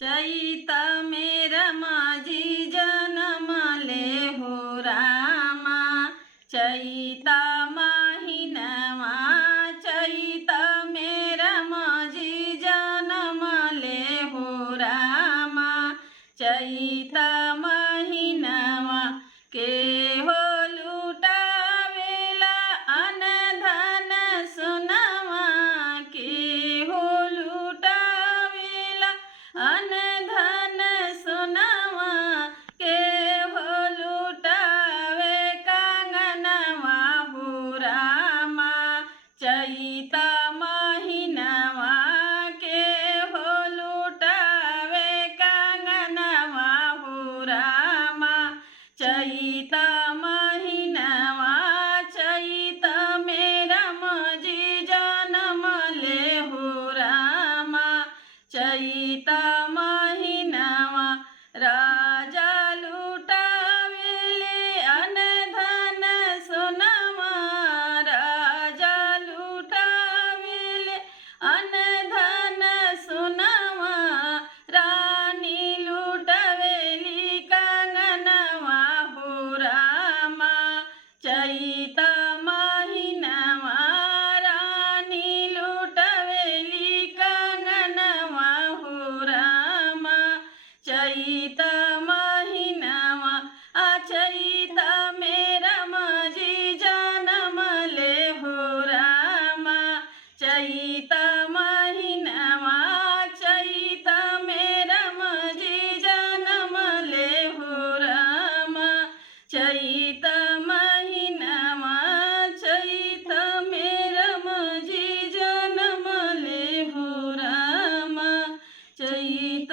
चैत मेरा माझी जनम ले हो रामा। चैत महिनवा चैत मेरा माझी जनम ले हो रामा। चैत महिनवा के हो लुटावेला अनधन सुनवा। के हो लुटावेला अनधन सुनवा। के हो लुटावे कंगनवा हो रामा। चैत महिनवा के हो लुटावे कंगनवा हो रामा। चैत महिनवा चैत मेरा माझी जनम ले हो रामा। चैत महिनवा राजा लुटावेले अनधन सोनवा। राजा लुटावेले अनधन सोनवा। रानी लुटावेली कंगनवा हो रामा। चैत महिनवा रानी लुटावेली कंगनवा हो रामा। चैत महिनवा चैत मेरा माझी जनम ले हो रामा। चैत महिनवा चैत मेरा माझी जनम ले हो रामा। चैत महिनवा चैत मेरा माझी जनम ले हो रामा। चैत